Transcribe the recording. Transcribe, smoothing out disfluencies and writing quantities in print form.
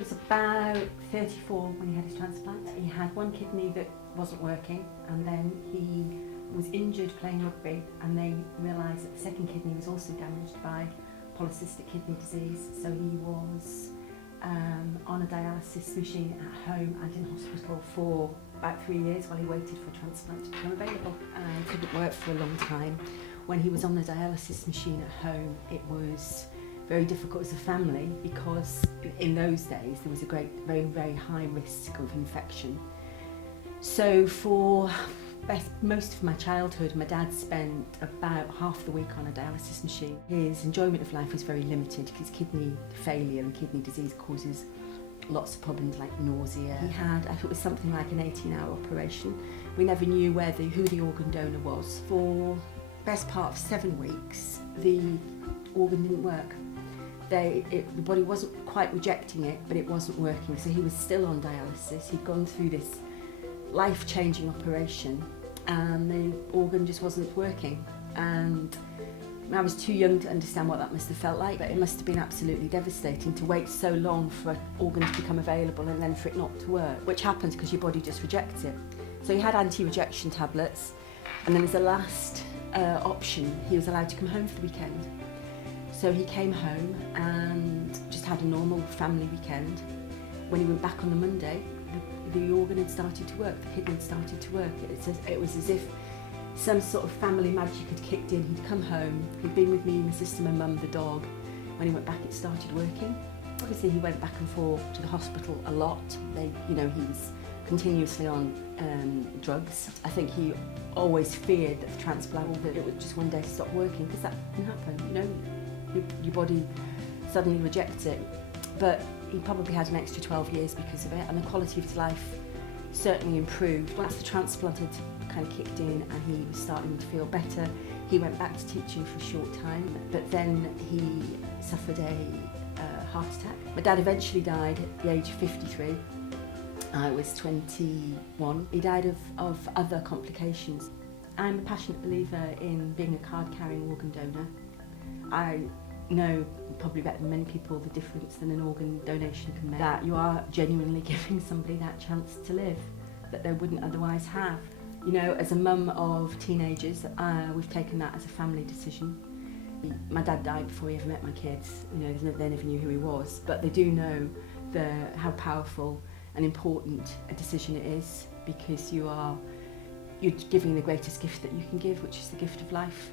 was about 34 when he had his transplant. He had one kidney that wasn't working, and then he was injured playing rugby, and they realised that the second kidney was also damaged by polycystic kidney disease. So he was on a dialysis machine at home and in hospital for about 3 years while he waited for a transplant to become available. He couldn't work for a long time. When he was on the dialysis machine at home, it was very difficult as a family because in those days there was a very high risk of infection. So for most of my childhood, my dad spent about half the week on a dialysis machine. His enjoyment of life was very limited because kidney failure and kidney disease causes lots of problems like nausea. He had, I think it was something like an 18-hour operation. We never knew who the organ donor was. For the best part of 7 weeks, the organ didn't work. The body wasn't quite rejecting it, but it wasn't working. So he was still on dialysis. He'd gone through this life-changing operation and the organ just wasn't working. And I was too young to understand what that must have felt like, but it must have been absolutely devastating to wait so long for an organ to become available and then for it not to work, which happens because your body just rejects it. So he had anti-rejection tablets, and then as a last option, he was allowed to come home for the weekend. So he came home and just had a normal family weekend. When he went back on the Monday, the organ had started to work, the kidney had started to work. It was as if some sort of family magic had kicked in. He'd come home, he'd been with me, my sister, my mum, the dog. When he went back, it started working. Obviously, he went back and forth to the hospital a lot. He was continuously on drugs. I think he always feared that the transplant, that it would just one day stop working, because that can happen, your body suddenly rejects it. But he probably had an extra 12 years because of it, and the quality of his life certainly improved. Once the transplant had kind of kicked in and he was starting to feel better, he went back to teaching for a short time, but then he suffered a heart attack. My dad eventually died at the age of 53. I was 21. He died of other complications. I'm a passionate believer in being a card-carrying organ donor. I know probably better than many people the difference that an organ donation can make, that you are genuinely giving somebody that chance to live that they wouldn't otherwise have. As a mum of teenagers, we've taken that as a family decision. My dad died before he ever met my kids. They never knew who he was, but they do know how powerful and important a decision it is, because you're giving the greatest gift that you can give, which is the gift of life.